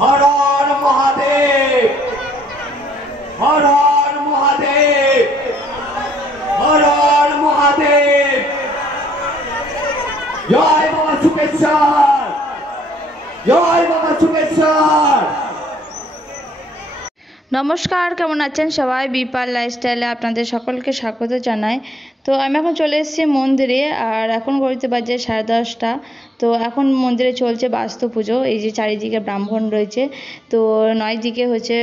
हर हर महादेव, हर हर महादेव, हर हर महादेव। जय बाबा सुकेश्वर, जय बाबा सुकेश्वर। नमस्कार, केमन आছেন সবাই? বিপাল লাইফস্টাইলে আপনাদের সকলকে স্বাগত জানাই। তো আমি এখন চলে এসেছি মন্দিরে, আর এখন ঘড়িতে বাজে 10:30। তো এখন মন্দিরে চলছে বাস্তু পুজো। এই যে চারিদিকে ব্রাহ্মণ রয়েছে, তো 9 দিকে হচ্ছে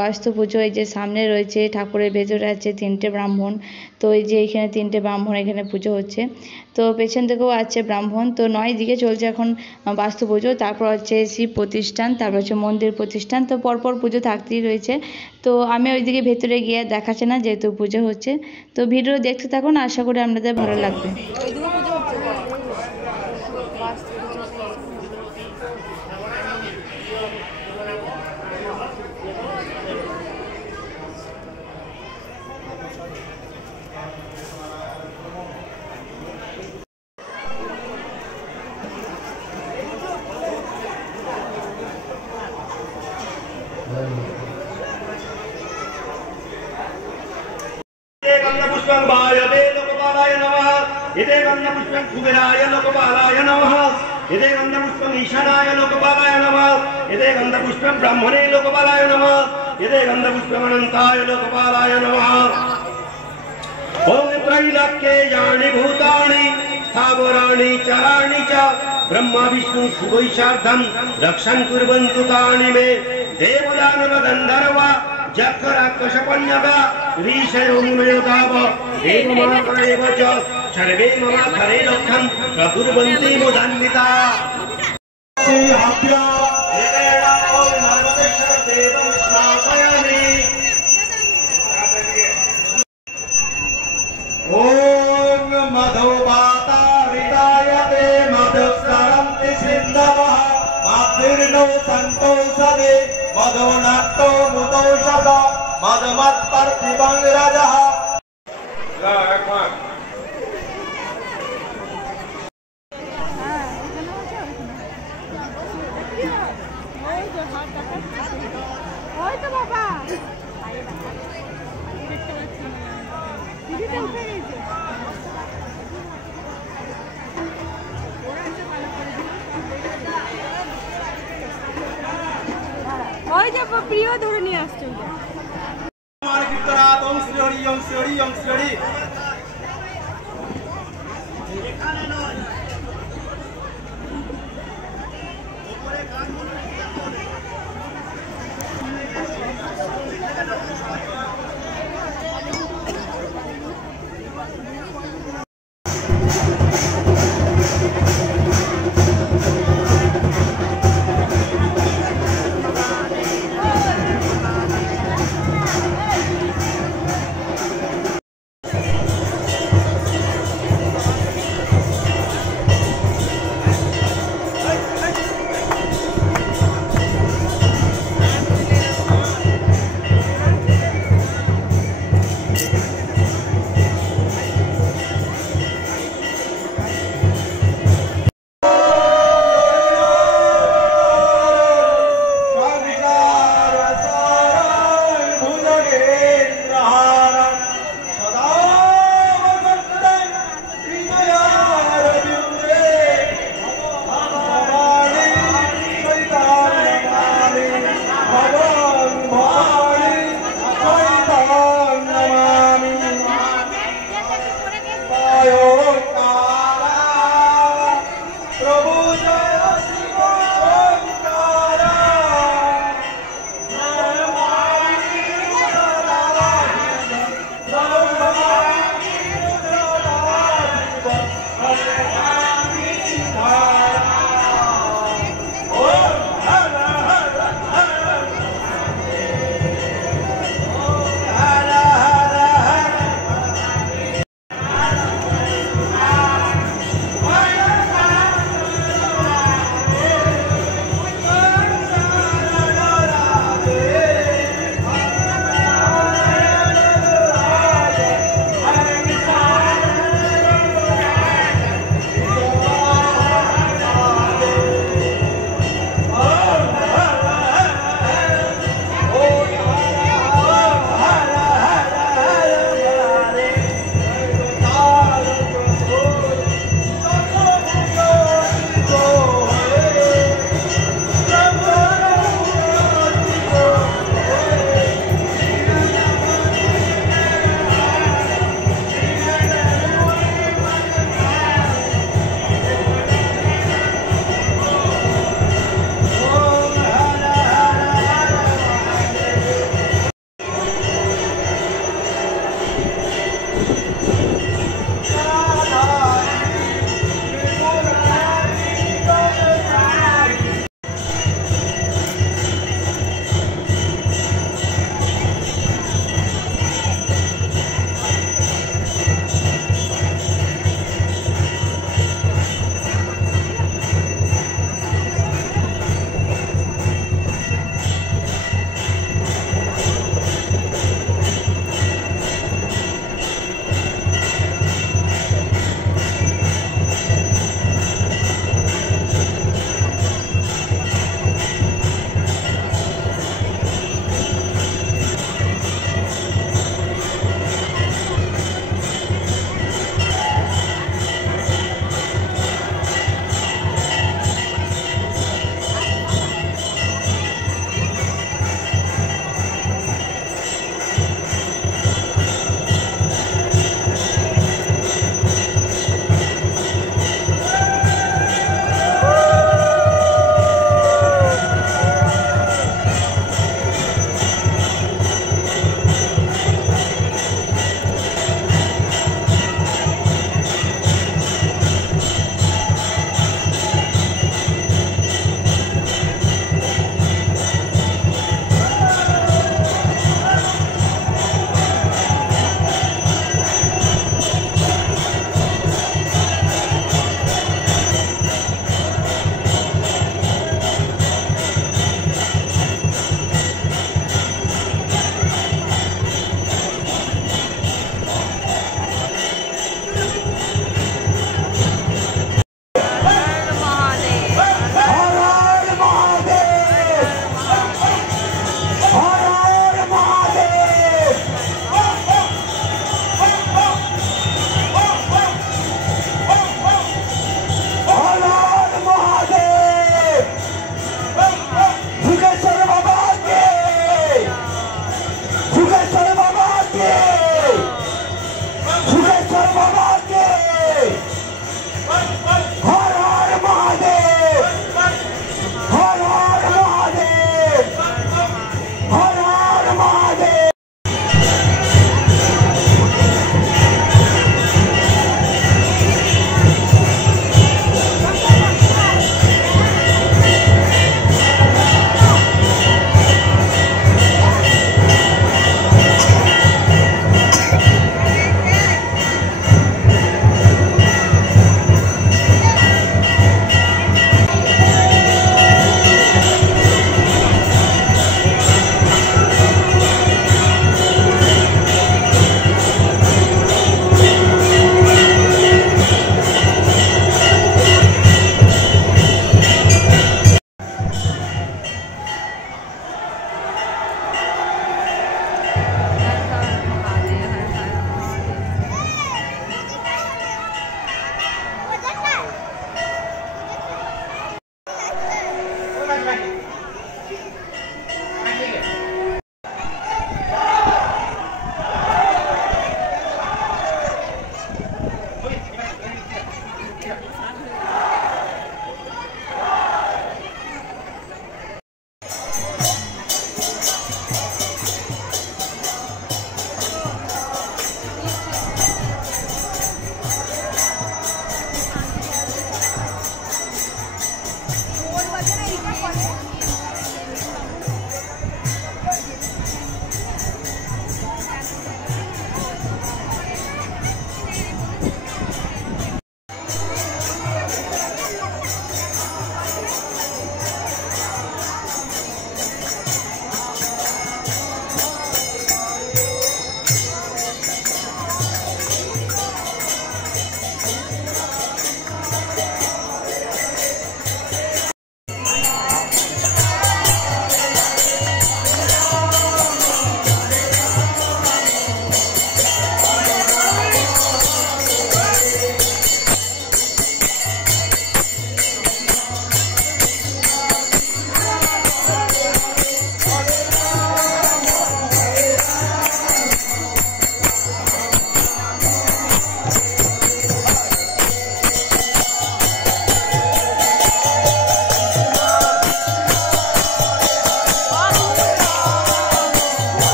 বাস্তু পুজো। এই যে সামনে রয়েছে ঠাকুরের ভেতরে আছে 3টে ব্রাহ্মণ। তো এই যে এখানে 3টে ব্রাহ্মণ এখানে পুজো হচ্ছে, তো পেছন থেকেও আছে ব্রাহ্মণ। তো 9 দিকে চলছে এখন বাস্তু পুজো, তারপর হচ্ছে শিব প্রতিষ্ঠান, তারপর হচ্ছে মন্দির প্রতিষ্ঠান। তো পরপর পুজো থাকতেই রয়েছে। তো আমি ওইদিকে ভেতরে গিয়ে দেখাচ্ছি না, যেহেতু পুজো হচ্ছে। তো ভিডিও দেখতে থাকুন, আশা করি আপনাদের ভালো লাগবে। गंधपुष्पं वायवे लोकपालाय नमः। इदे गंधपुष्पं कुबेराय लोकपालाय नमः। इदे गंधपुष्पं ईशानाय लोकपालाय नमः। इदे गंधपुष्पं ब्रह्मणे लोकपालाय नमः। इदे गंधपुष्पं अनंताय लोकपालाय नमः। ओम त्रैलोक्ये यानि भूतानि स्थावराणि चराणि च ब्रह्मा विष्णु शिवैशार्धं रक्षं कुर्वन्तु तानि मे देवदानव गन्धर्व जठराक्षसपन्यगा ऋषयो मुनयो गाव देवमात्रैव च सर्वे मम करे लक्ष्यं प्रकुर्वन्ति मुदान्विता। ओम मधुवातारिताय ते मधुसरन्ति सिन्धवः मातृर्नो सन्तोषदे मधुनाट्तो मुतौषध मधुमत्पर्थिवं रजः। ওই যে প্রিয় ধরে নিয়ে আসছে আমার কীর্তনাদ ওম শ্রী হরি ওম শ্রী হরি ওম শ্রী হরি।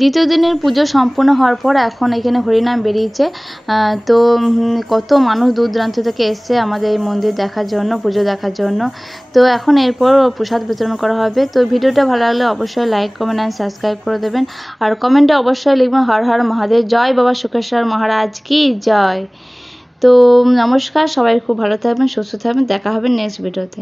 দ্বিতীয় দিনের পুজো সম্পূর্ণ হওয়ার পর এখন এখানে হরিনাম বেরিয়েছে। তো কত মানুষ দূর দূরান্ত থেকে এসছে আমাদের এই মন্দির দেখার জন্য, পুজো দেখার জন্য। তো এখন এরপর প্রসাদ বিতরণ করা হবে। তো ভিডিওটা ভালো লাগলে অবশ্যই লাইক, কমেন্ট অ্যান্ড সাবস্ক্রাইব করে দেবেন। আর কমেন্টে অবশ্যই লিখবেন হর হর মহাদেব, জয় বাবা শুক্রেশ্বর মহারাজ কি জয়। তো নমস্কার, সবাই খুব ভালো থাকবেন, সুস্থ থাকবেন, দেখা হবে নেক্সট ভিডিওতে।